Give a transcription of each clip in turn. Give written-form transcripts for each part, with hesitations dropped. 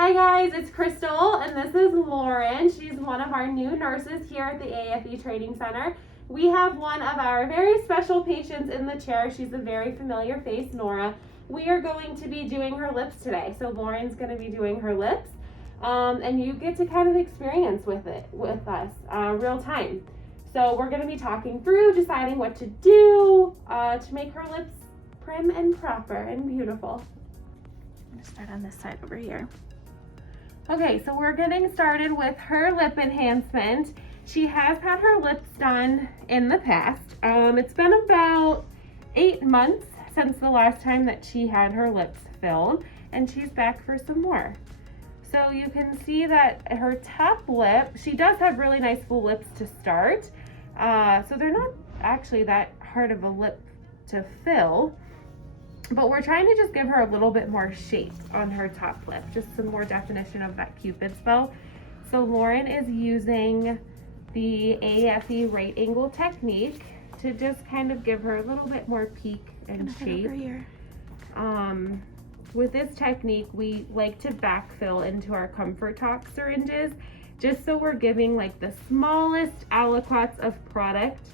Hi guys, it's Crystal and this is Lauren. She's one of our new nurses here at the AAFE Training Center. We have one of our very special patients in the chair. She's a very familiar face, Nora. We are going to be doing her lips today. So Lauren's going to be doing her lips and you get to kind of experience with us real time. So we're going to be talking through, deciding what to do to make her lips prim and proper and beautiful. I'm going to start on this side over here. Okay, so we're getting started with her lip enhancement. She has had her lips done in the past. It's been about 8 months since the last time that she had her lips filled, and she's back for some more. So you can see that her top lip, she does have really nice full lips to start. So they're not actually that hard of a lip to fill. But we're trying to just give her a little bit more shape on her top lip, just some more definition of that Cupid's bow. So Lauren is using the AAFE right angle technique to just kind of give her a little bit more peak and shape. With this technique, we like to backfill into our ComfortTalk syringes, just so we're giving like the smallest aliquots of product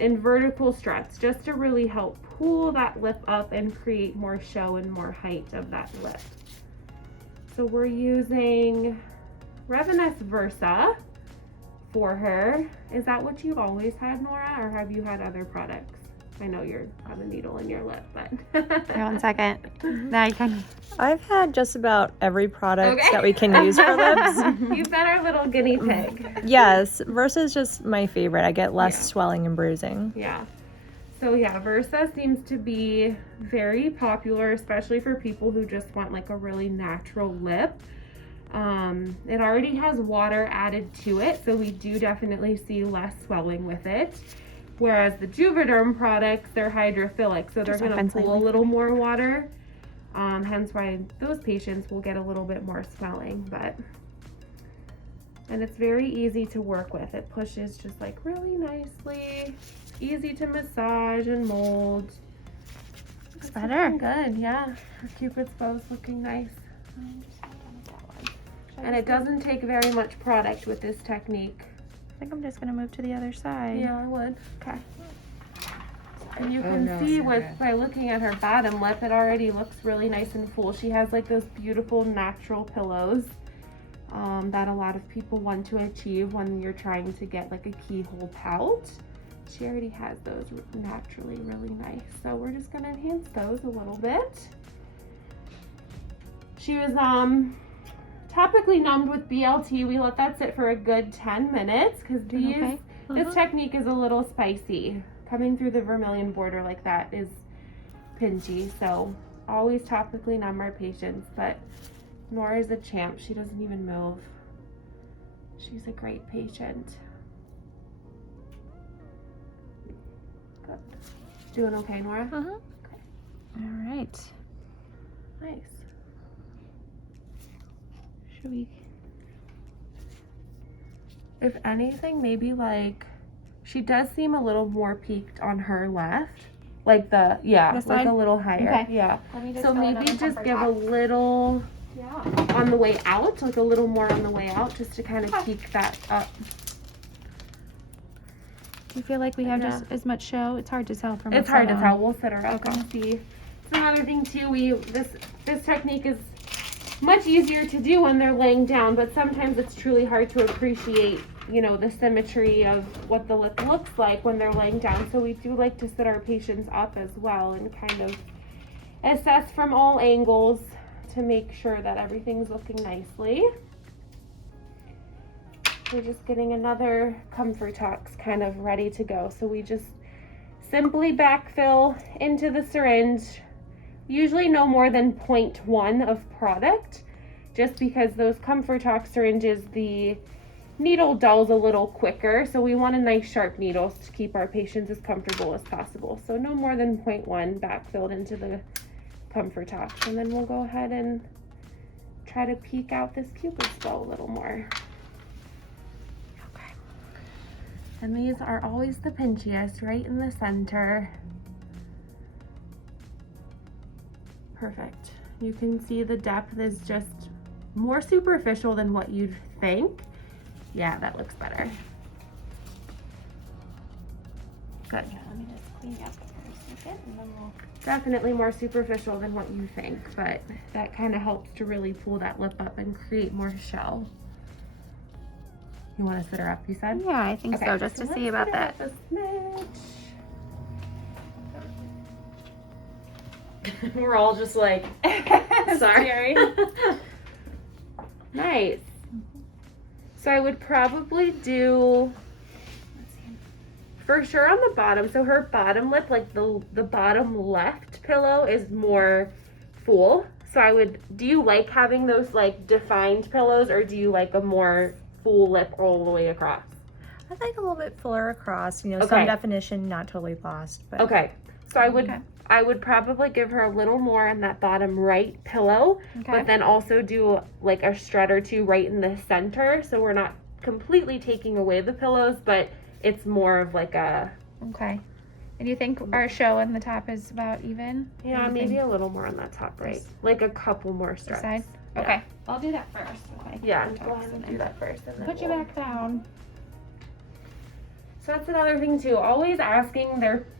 in vertical struts, just to really help pull that lip up and create more show and more height of that lip. So we're using Reviness Versa for her. Is that what you've always had, Nora, or have you had other products? I know you have a needle in your lip, but Here, 1 second. Now you can. I've had just about every product that we can use for lips. You've been our little guinea pig. Yes, Versa is just my favorite. I get less swelling and bruising. Yeah. So yeah, Versa seems to be very popular, especially for people who just want like a really natural lip. It already has water added to it, so we do definitely see less swelling with it. Whereas the Juvederm products, they're hydrophilic, so they're going to pull a little more water. Hence why those patients will get a little bit more swelling, and it's very easy to work with. It pushes just like really nicely, easy to massage and mold. Looks better. Good, yeah. Her Cupid's bow's looking nice. And it doesn't take very much product with this technique. I think I'm just gonna move to the other side. Yeah, I would. Okay. And you can see by looking at her bottom lip, it already looks really nice and full. She has like those beautiful natural pillows that a lot of people want to achieve when you're trying to get like a keyhole pout. She already has those naturally really nice. So we're just gonna enhance those a little bit. She was topically numbed with BLT. We let that sit for a good 10 minutes because this technique is a little spicy. Coming through the vermilion border like that is pinchy, so always topically numb our patients. But Nora's a champ. She doesn't even move. She's a great patient. Good. Doing okay, Nora? Okay. All right. Nice. Should we? If anything, maybe like she does seem a little more peaked on her left, like like a little higher. Okay. Yeah. So maybe just give a ComfortTalk. little on the way out, like a little more on the way out, just to kind of peak that up. Do you feel like we have just as much show? It's hard to tell from. It's hard to tell. We'll sit her up and see. It's another thing too. This technique is much easier to do when they're laying down, but sometimes it's truly hard to appreciate, the symmetry of what the lip looks like when they're laying down. So we do like to sit our patients up as well and kind of assess from all angles to make sure that everything's looking nicely. We're just getting another ComfortTalk kind of ready to go. So we just simply backfill into the syringe. Usually no more than 0.1 of product, just because those ComfortTalk syringes, the needle dulls a little quicker, so we want a nice sharp needle to keep our patients as comfortable as possible. So no more than 0.1 backfilled into the ComfortTalk, and then we'll go ahead and try to peek out this Cupid's bow a little more. Okay. And these are always the pinchiest, right in the center. Perfect. You can see the depth is just more superficial than what you'd think. Yeah, that looks better. Good. Let me just clean up for a second and then we'll. Definitely more superficial than what you think, but that kind of helps to really pull that lip up and create more shell. You want to sit her up, you said? Yeah, I think so, just to see about that. A smidge. We're all just like, sorry. Nice. So I would probably do, for sure on the bottom, so her bottom lip, like the bottom left pillow is more full. So I would, do you like having those like defined pillows, or do you like a more full lip all the way across? I like a little bit fuller across, you know, Okay. some definition, not totally lost. But Okay, so I would Okay. I would probably give her a little more on that bottom right pillow, Okay. but then also do like a shred or two right in the center, so we're not completely taking away the pillows, but it's more of like a, Okay. And you think our show in the top is about even? yeah, maybe a little more on that top right, This- like a couple more This strips. side? Yeah. Okay. I'll do that first. Okay. Yeah, Botox go ahead and and do that first. And then Put you we'll- back down. So that's another thing too, always asking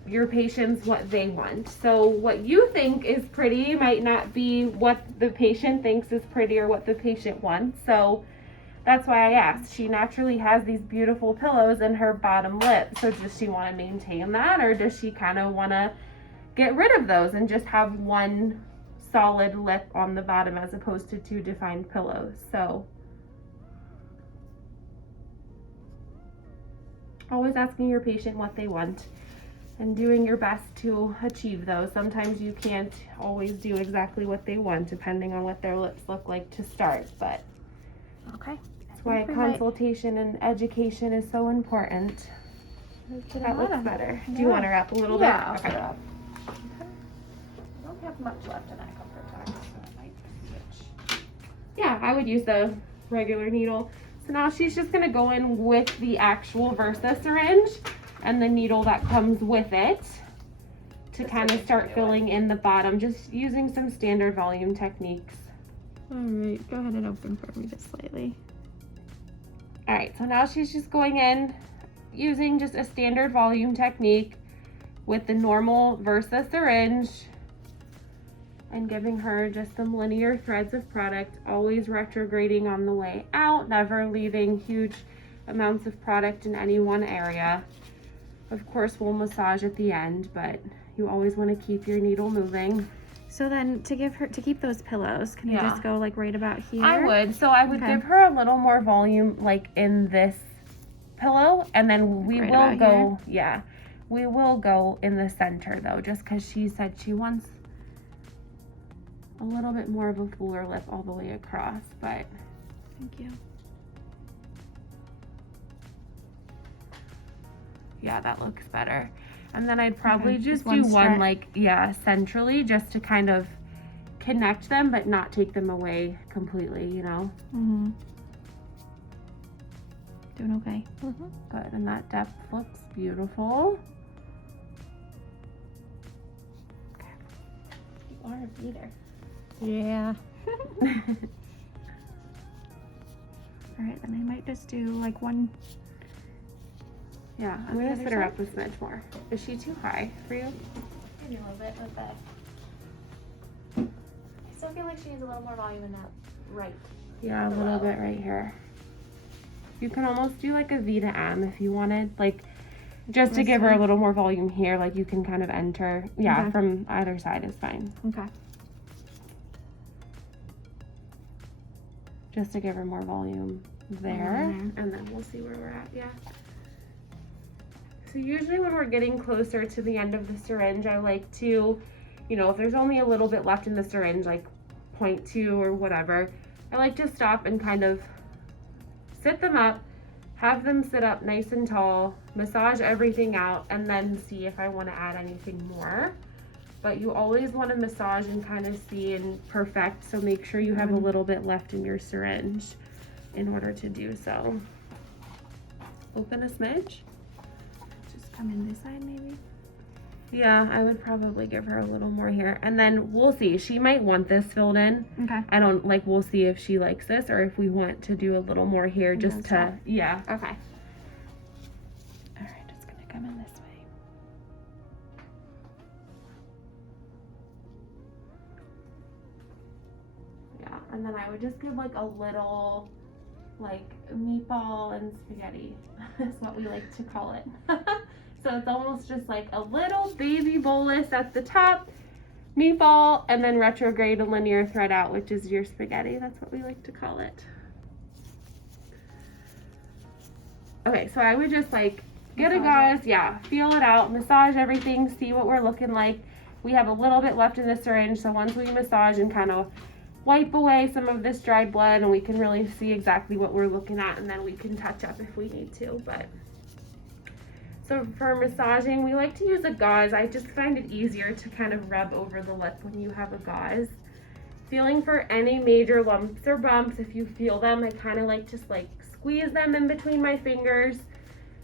your patients what they want. So what you think is pretty might not be what the patient thinks is pretty or what the patient wants. So that's why I asked. She naturally has these beautiful pillows in her bottom lip. So does she want to maintain that, or does she kind of want to get rid of those and just have one solid lip on the bottom as opposed to two defined pillows? So always asking your patient what they want and doing your best to achieve those. Sometimes you can't always do exactly what they want depending on what their lips look like to start, but Okay. that's why we might- consultation and education is so important. That looks better. Do you Yeah. want her up a little Yeah, bit? I'll Okay. put it up. I don't have much left in that comfort box, so I might switch. Yeah, I would use the regular needle. So now she's just gonna go in with the actual Versa syringe and the needle that comes with it to kind of start filling in the bottom, just using some standard volume techniques. All right, go ahead and open for me just slightly. All right, so now she's just going in using just a standard volume technique with the normal Versa syringe and giving her just some linear threads of product, always retrograding on the way out, never leaving huge amounts of product in any one area. Of course, we'll massage at the end, but you always want to keep your needle moving. So then to keep those pillows, can you Yeah. just go like right about here? I would. So I would Okay. give her a little more volume like in this pillow, and then we Right will about go, yeah, we will go in the center though, just because she said she wants a little bit more of a fuller lip all the way across, but Thank you. yeah, that looks better. And then I'd probably Okay, just just do one one strip. like, yeah, centrally, just to kind of connect them, but not take them away completely, you know? Mm-hmm. Doing okay. Good, and that depth looks beautiful. You are a beater. yeah. All right, then I might just do like one. Yeah, I'm On the gonna other sit her side? up a smidge more. Is she too high for you? Maybe a little bit with that. I still feel like she needs a little more volume in that right. Yeah, a little bit right here. You can almost do like a V to M if you wanted, like just to This give her a one? little more volume here, like you can kind of enter. Yeah, Okay. from either side is fine. Okay. Just to give her more volume there, and then we'll see where we're at. Yeah. So usually when we're getting closer to the end of the syringe, I like to, you know, if there's only a little bit left in the syringe, like 0.2 or whatever, I like to stop and kind of sit them up, have them sit up nice and tall, massage everything out, and then see if I want to add anything more. But you always want to massage and kind of see and perfect, so make sure you have a little bit left in your syringe in order to do so. Open a smidge. Just come in this side maybe. Yeah, I would probably give her a little more here. And then we'll see. She might want this filled in. Okay. We'll see if she likes this or if we want to do a little more here just to, yeah. Okay. All right, it's gonna come in this way. Yeah, and then I would just give like a little, like meatball and spaghetti is what we like to call it. So it's almost just like a little baby bolus at the top, meatball, and then retrograde and linear thread out, which is your spaghetti. That's what we like to call it. Okay, so I would just like get a gauze, yeah, feel it out, massage everything, see what we're looking like. We have a little bit left in the syringe, so once we massage and kind of wipe away some of this dried blood, and we can really see exactly what we're looking at, and then we can touch up if we need to. But so for massaging, we like to use a gauze. I just find it easier to kind of rub over the lip when you have a gauze. Feeling for any major lumps or bumps, if you feel them, I kind of like just like squeeze them in between my fingers.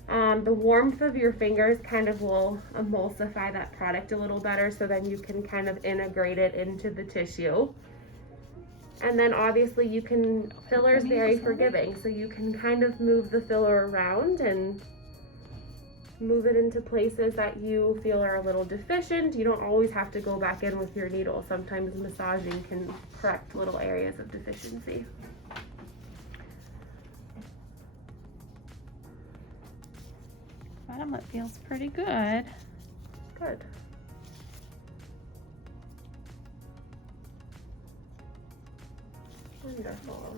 The warmth of your fingers kind of will emulsify that product a little better, so then you can kind of integrate it into the tissue. And then obviously you can, filler's very forgiving, so you can kind of move the filler around and move it into places that you feel are a little deficient. You don't always have to go back in with your needle. Sometimes massaging can correct little areas of deficiency. Bottom lip feels pretty good. Good. Wonderful.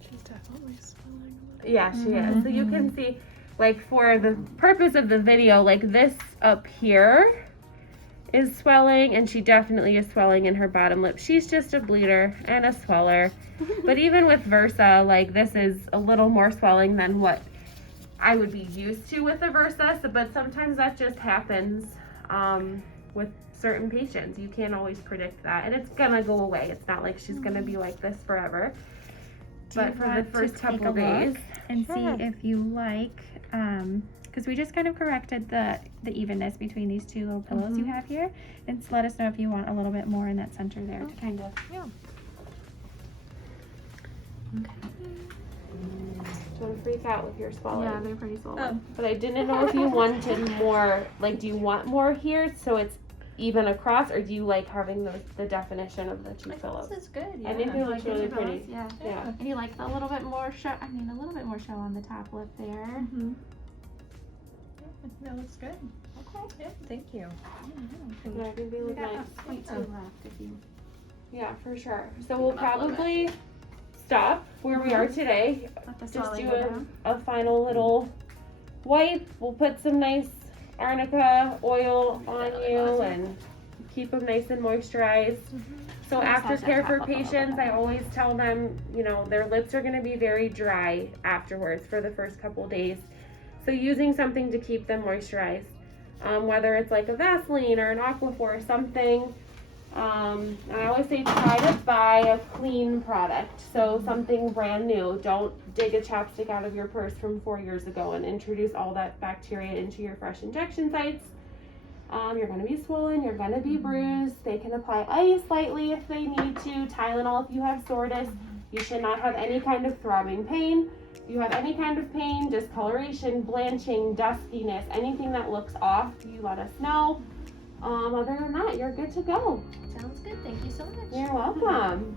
She's definitely swelling a little. Yeah, she is. So you can see, like, for the purpose of the video, like this up here is swelling, and she definitely is swelling in her bottom lip. She's just a bleeder and a sweller. But even with Versa, like, this is a little more swelling than what I would be used to with a Versa. So, but sometimes that just happens with certain patients. You can't always predict that, and it's gonna go away. It's not like she's gonna be like this forever. But for the first couple days, and see if you like, because we just kind of corrected the evenness between these two little pillows you have here, and let us know if you want a little bit more in that center there to kind of. don't freak out with your swelling. Yeah, they're pretty swollen. But I didn't know if you wanted more, like, do you want more here so it's even across, or do you like having the definition of the two pillows? This is good. Yeah. I think it looks really pretty. Yeah. Yeah. And you like the little bit more show. I mean, a little bit more show on the top lip there. That looks good. Okay. Yeah, thank you. Yeah, I think they look nice. Point 2 left if you. Yeah, for sure. So we'll probably stop where we are today. Let the Just swelling do go down. a final little wipe. We'll put some nice arnica oil on you and keep them nice and moisturized. So aftercare for patients, I always tell them, you know, their lips are going to be very dry afterwards for the first couple days. So using something to keep them moisturized, whether it's like a Vaseline or an Aquaphor or something. And I always say try to buy a clean product, so something brand new. Don't dig a chapstick out of your purse from 4 years ago and introduce all that bacteria into your fresh injection sites. You're going to be swollen, you're going to be bruised. They can apply ice lightly if they need to, Tylenol if you have soreness. You should not have any kind of throbbing pain. If you have any kind of pain, discoloration, blanching, duskiness, anything that looks off, you let us know. Other than that, you're good to go. Sounds good. Thank you so much. You're welcome.